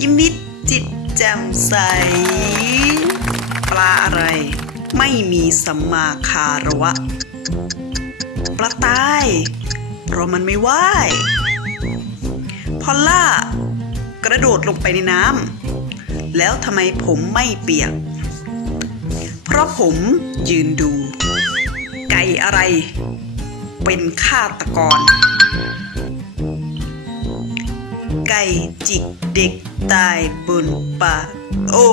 ยิ้มมิดจิตแจ่มใส ปลาอะไร ไม่มีสัมมาคาระวะ ปลาตายเพราะมันไม่ว่าย พอลล่า กระโดดลงไปในน้ำแล้วทำไมผมไม่เปียก เพราะผมยืนดู ไก่อะไร เป็นฆาตกร ไก่จิกเด็กตายบนป่าโอ้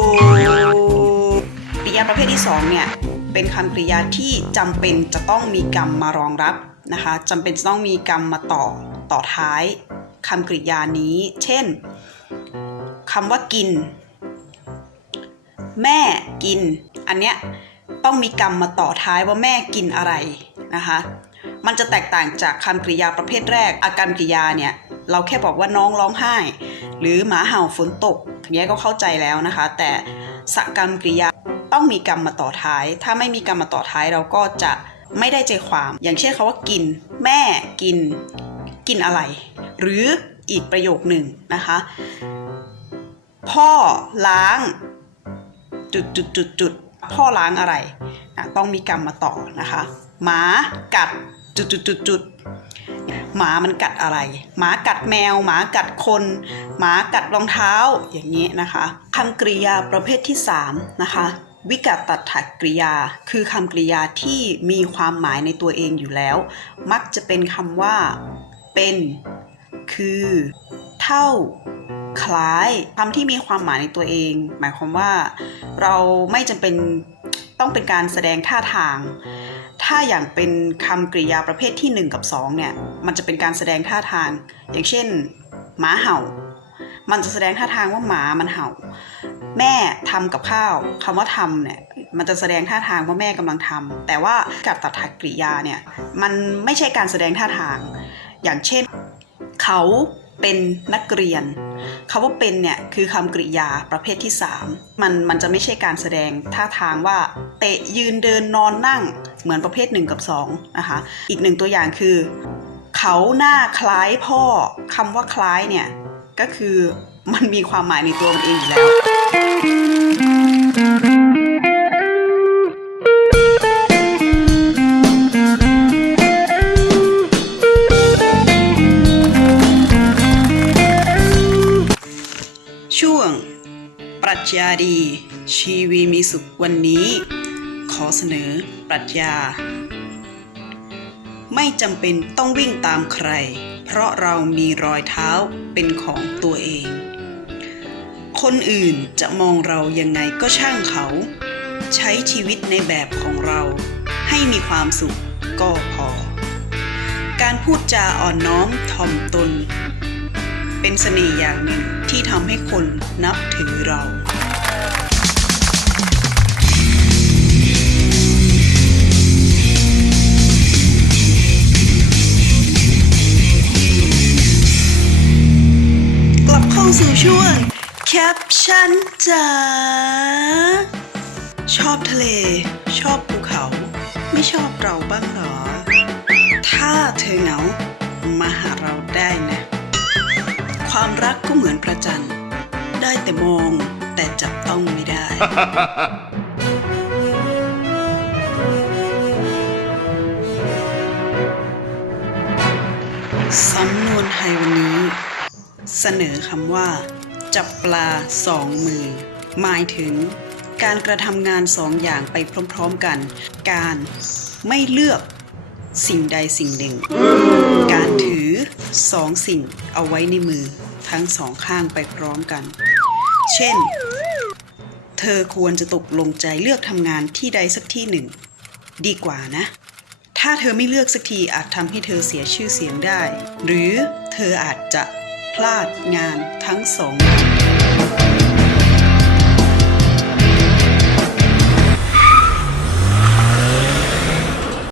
กริยาประเภทที่สองเนี่ยเป็นคำกริยาที่จำเป็นจะต้องมีกรรมมารองรับนะคะจำเป็นจะต้องมีกรรมมาต่อต่อท้ายคำกริยานี้ เช่นคำว่ากิน แม่กิน อันเนี้ยต้องมีกรรมมาต่อท้ายว่าแม่กินอะไรนะคะ มันจะแตกต่างจากคำกริยาประเภทแรก อาการกริยาเนี่ย เราแค่บอกว่าน้องร้องไห้ หรือหมาเห่าฝนตกอย่างเงี้ก็เข้าใจแล้วนะคะ แต่สกรรมกริยาต้องมีกรรมมาต่อท้าย ถ้าไม่มีกรรมมาต่อท้ายเราก็จะไม่ได้ใจความ อย่างเช่นคาว่ากิน แม่กิน กินอะไร หรืออีกประโยคหนึ่งนะคะ พ่อล้าง จุดจุดจุดจุดพ่อล้างอะไรนะต้องมีกรรมมาต่อนะคะ หมากัดจุดจุดจุดจุด หมามันกัดอะไร หมากัดแมว หมากัดคน หมากัดรองเท้าอย่างนี้นะคะคำกริยาประเภทที่ 3 นะคะวิกัตตัถกริยา คือคำกริยาที่มีความหมายในตัวเองอยู่แล้ว มักจะเป็นคำว่า เป็น คือ เท่า คล้ายคำที่มีความหมายในตัวเอง หมายความว่า เราไม่จำเป็นต้องเป็นการแสดงท่าทาง ถ้าอย่างเป็นคำกริยาประเภทที่ 1 กับ 2 เนี่ย มันจะเป็นการแสดงท่าทาง อย่างเช่น หมาเห่า มันจะแสดงท่าทางว่าหมามันเห่า แม่ทำกับข้าวคำว่าทำเนี่ย มันจะแสดงท่าทางว่าแม่กำลังทำแต่ว่ากับตัดถักกริยาเนี่ย มันไม่ใช่การแสดงท่าทาง อย่างเช่น เขา เป็นนักเรียนคำว่าเป็นเนี่ยคือคำกริยาประเภทที่ 3 มันมันจะไม่ใช่การแสดงท่าทางว่า เตะยืนเดินนอนนั่งเหมือนประเภท 1 กับ2นะคะอีกหนึ่งตัวอย่างคือ เขาหน้าคล้ายพ่อคำว่าคล้ายเนี่ยก็คือมันมีความหมายในตัวมันเองอยู่แล้ว ปรัชญาดี ชีวีมีสุขวันนี้ ขอเสนอปรัชญา ไม่จำเป็นต้องวิ่งตามใคร เพราะเรามีรอยเท้าเป็นของตัวเอง คนอื่นจะมองเรายังไงก็ช่างเขา ใช้ชีวิตในแบบของเรา ให้มีความสุขก็พอ การพูดจาอ่อนน้อมถ่อมตนเป็นเสน่ห์อย่างหนึ่งที่ทำให้คนนับถือเรา สู่ช่วงแคปชั่นจ๋าชอบทะเล ชอบภูเขา ไม่ชอบเราบ้างหรอ ถ้าเธอเหงา มาหาเราได้นะ ความรักก็เหมือนพระจัน ได้แต่มองแต่จับต้องไม่ได้ สำนวนไทยวันนี้ เสนอคำว่า จับปลาสองมือ หมายถึง การกระทำงานสองอย่างไปพร้อมๆกัน การไม่เลือกสิ่งใดสิ่งหนึ่ง การถือสองสิ่งเอาไว้ในมือ ทั้งสองข้างไปพร้อมกัน เช่น เธอควรจะตกลงใจเลือกทำงานที่ใดสักที่หนึ่ง ดีกว่านะ ถ้าเธอไม่เลือกสักทีอาจทำให้เธอเสียชื่อเสียงได้ หรือเธออาจจะ พลาดงานทั้งสอง